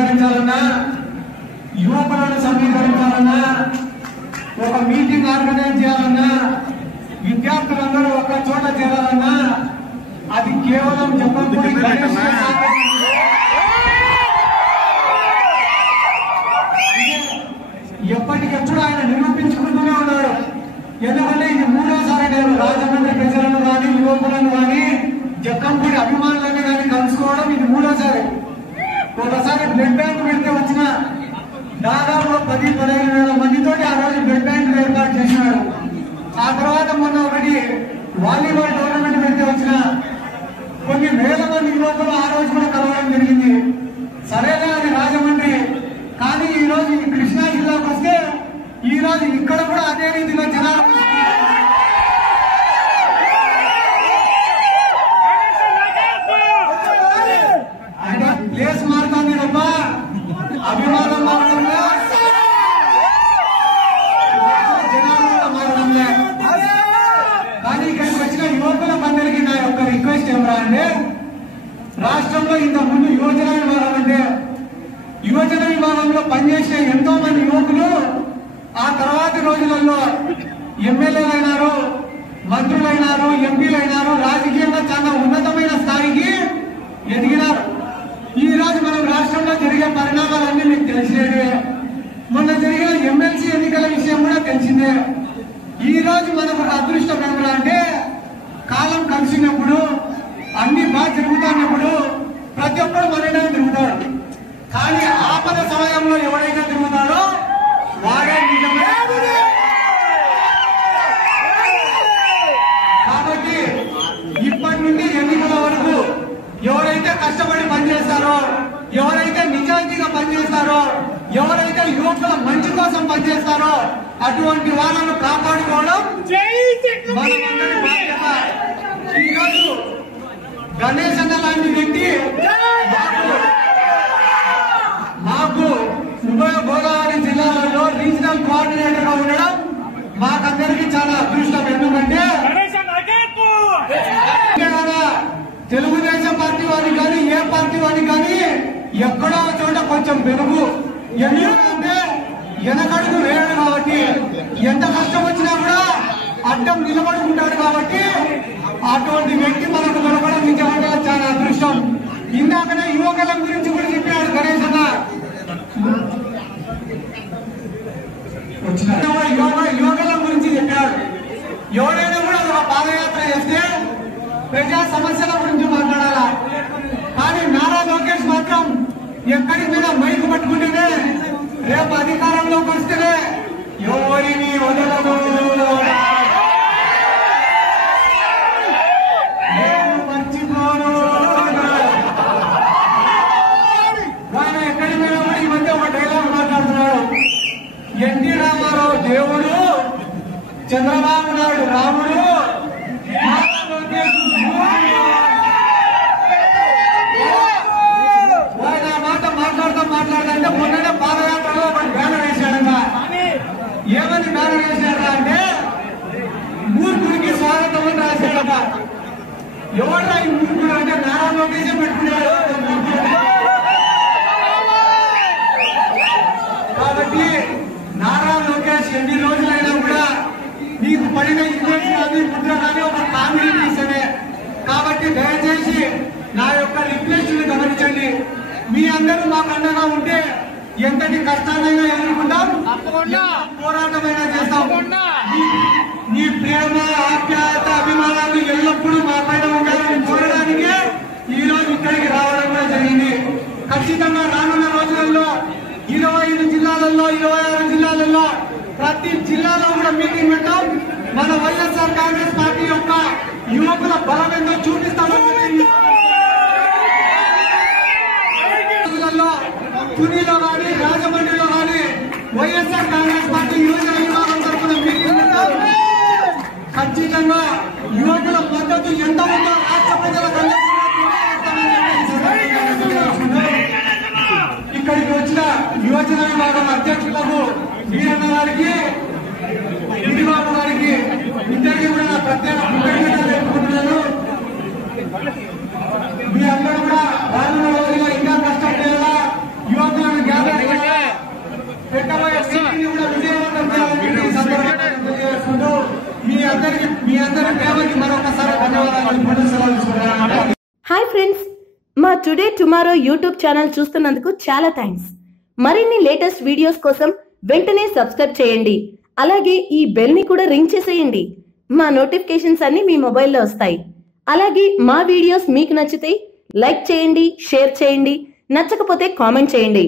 సమీకరించాలన్నా, యువకులను సమీకరించాలన్నా, ఒక meeting organise చేయాలన్నా, విద్యార్థులందరూ ఒక చోట చేరాలన్నా అది కేవలం జంగంపూడి గణేష్ ఎప్పటికెప్పుడు ఆయన నిరూపించుకుంటూనే ఉన్నాడు. ఎందుకంటే ఇది మూడోసారి నేను రాజమండ్రి ప్రజలను కానీ యువకులను కానీ జక్కంపూడి అభిమానులను కానీ కలుసుకోవడం ఇది మూడోసారి. ఒకసారి బ్లడ్ బ్యాంక్ పెడితే వచ్చిన దాదాపు 10-15 మందితో ఆ రోజు బ్లడ్ బ్యాంక్ ఏర్పాటు చేసినాడు. ఆ తర్వాత మొన్న ఒకటి వాలీబాల్ టోర్నమెంట్ పెడితే వచ్చిన కొన్ని వేల మంది యువకులు ఆ రోజు కూడా కలవడం జరిగింది. సరేనా అది రాజమండ్రి, కానీ ఈ రోజు కృష్ణా జిల్లాకు వస్తే ఈ రోజు ఇక్కడ కూడా అదే రీతిలో జనాలు అంటే ప్లేస్ మారుతుంది తప్ప అభిమానం మారడంలే, జనాలు మారడంలే. కానీ ఇక్కడికి వచ్చిన యువకులందరికీ నా యొక్క రిక్వెస్ట్ ఏమరా అంటే, రాష్ట్రంలో ఇంత ముందు యువజన విభాగం అంటే యువజన విభాగంలో పనిచేసిన ఎంతో మంది యువకులు ఆ తర్వాతి రోజులలో ఎమ్మెల్యేలు అయినారు, మంత్రులైనారు, ఎంపీలు అయినారు, రాజకీయంగా చాలా ఉన్నతమైన స్థాయికి ఎదిగినారు. ఈ రోజు మనం రాష్ట్రంలో జరిగే పరిణామాలన్నీ మీకు తెలిసినవే. మొన్న జరిగిన ఎమ్మెల్సీ ఎన్నికల విషయం కూడా తెలిసిందే. ఈ రోజు మనకు అదృష్టం ఏమరా అంటే, కాలం కలిసినప్పుడు అన్ని బాగా జరుగుతున్నప్పుడు ప్రతి ఒక్కరు మననే తిరుగుతాడు. కానీ ఆపద సమయంలో ఎవరైతే తిరుగుతాడో వాడే నిజమే. కాబట్టి ఇప్పటి నుండి ఎన్నికల వరకు ఎవరైతే కష్టపడి పనిచేస్తారో, ఎవరైతే నిజాయితీగా పనిచేస్తారో, ఎవరైతే యువకుల మంచి కోసం పనిచేస్తారో అటువంటి వాళ్ళను కాపాడుకోవడం మనందరి బాధ్యత. ఈరోజు గణేష్ అన్న లాంటి వ్యక్తి మాకు ఉభయ గోదావరి జిల్లాలలో రీజనల్ కోఆర్డినేటర్ గా ఉండడం మాకందరికీ చాలా అదృష్టం. ఎందుకంటే తెలుగుదేశం పార్టీ వారికి కానీ ఏ పార్టీ వారికి కానీ ఎక్కడో చోట కొంచెం వెలుగు. ఎందుకంటే వెనకడుగు వేయడు కాబట్టి, ఎంత కష్టం వచ్చినా కూడా అడ్డం నిలబడుకుంటాడు కాబట్టి అటువంటి వ్యక్తి మనకు దొరకడం నిజంగా చాలా అదృష్టం. ఇందాకనే యువకుల గురించి కూడా చెప్పాడు గణేష్ అన్న. యువకుల గురించి చెప్పాడు. ఎవరైనా కూడా ఒక పాదయాత్ర చేస్తే ప్రజా సమస్యల గురించి మాట్లాడాలా, కానీ నారా లోకేష్ మాత్రం ఎక్కడి మీద మైకు పట్టుకుంటేనే రేపు అధికారంలోకి వస్తేనే ఎవరిని వదలదు, నేను మర్చిపోను. ఆయన ఎక్కడి మీద కూడా ఈ మధ్య ఒక డైలాగ్ మాట్లాడుతున్నాడు. ఎన్టీ రామారావు దేవుడు, చంద్రబాబు నాయుడు రాముడు, ఆయన మాట మాట్లాడుతుంటే మొన్ననే పాదయాత్రలో ఒకటి బ్యానర్ వేశాడట. ఏమని బ్యానర్ వేశాడట అంటే మూర్ఖుడికి స్వాగతం అని రాశాడట. ఎవరా ఈ మూర్ఖుడు అంటే నారా లోకేష్ పెట్టుకున్నాడు. కాబట్టి నారా లోకేష్ ఎన్ని రోజులైనా కూడా నీకు పడిన ఇమేజ్ కానీ ముద్ర కానీ ఒక కామెడీ తీసనే. కాబట్టి దయచేసి నా యొక్క రిక్వెస్ట్ ని గమనించండి. మీ అందరూ మాకు అండగా ఉంటే ఎంతటి కష్టాలైనా ఎదుర్కొంటాం, పోరాటమైనా చేస్తాం. మీ ప్రేమ, ఆప్యాయత, అభిమానాన్ని ఎల్లప్పుడూ మా పైన ఉండాలని కోరడానికే ఈ రోజు ఇక్కడికి రావడం కూడా జరిగింది. ఖచ్చితంగా రానున్న రోజులలో 25 జిల్లాలలో 26 జిల్లాలలో ప్రతి జిల్లాలో కూడా మీటింగ్ పెట్టాం. మన వైఎస్ఆర్ కాంగ్రెస్ పార్టీ యొక్క యువకుల బలమెంతో చూపిస్తామని తునిలో కానీ రాజమండ్రిలో కానీ వైఎస్ఆర్ కాంగ్రెస్ పార్టీ యువజన విభాగం తరఫున మీటింగ్ పెట్టాం. ఖచ్చితంగా యువకుల మద్దతు ఎంత ఉందో రాష్ట్ర ప్రజలకు ఇక్కడికి వచ్చిన యువజన విభాగం అధ్యక్షులకు వీరన్న గారికి, గిరిబాబు గారికి ఇద్దరికి కూడా నా ప్రత్యేక కృతజ్ఞతలు తెలుపుకుంటున్నాను. మీ అందరూ కూడా రానున్న రోజుల్లో ఇంకా కష్టపడేలా యువత హాయ్ ఫ్రెండ్స్, మా టుడే టుమారో యూట్యూబ్ ఛానల్ చూస్తున్నందుకు చాలా థ్యాంక్స్. మరిన్ని లేటెస్ట్ వీడియోస్ కోసం వెంటనే సబ్స్క్రైబ్ చేయండి. అలాగే ఈ బెల్ ని కూడా రింగ్ చేసేయండి. మా నోటిఫికేషన్స్ అన్ని మీ మొబైల్లో వస్తాయి. అలాగే మా వీడియోస్ మీకు నచ్చితే లైక్ చేయండి, షేర్ చేయండి, నచ్చకపోతే కామెంట్ చేయండి.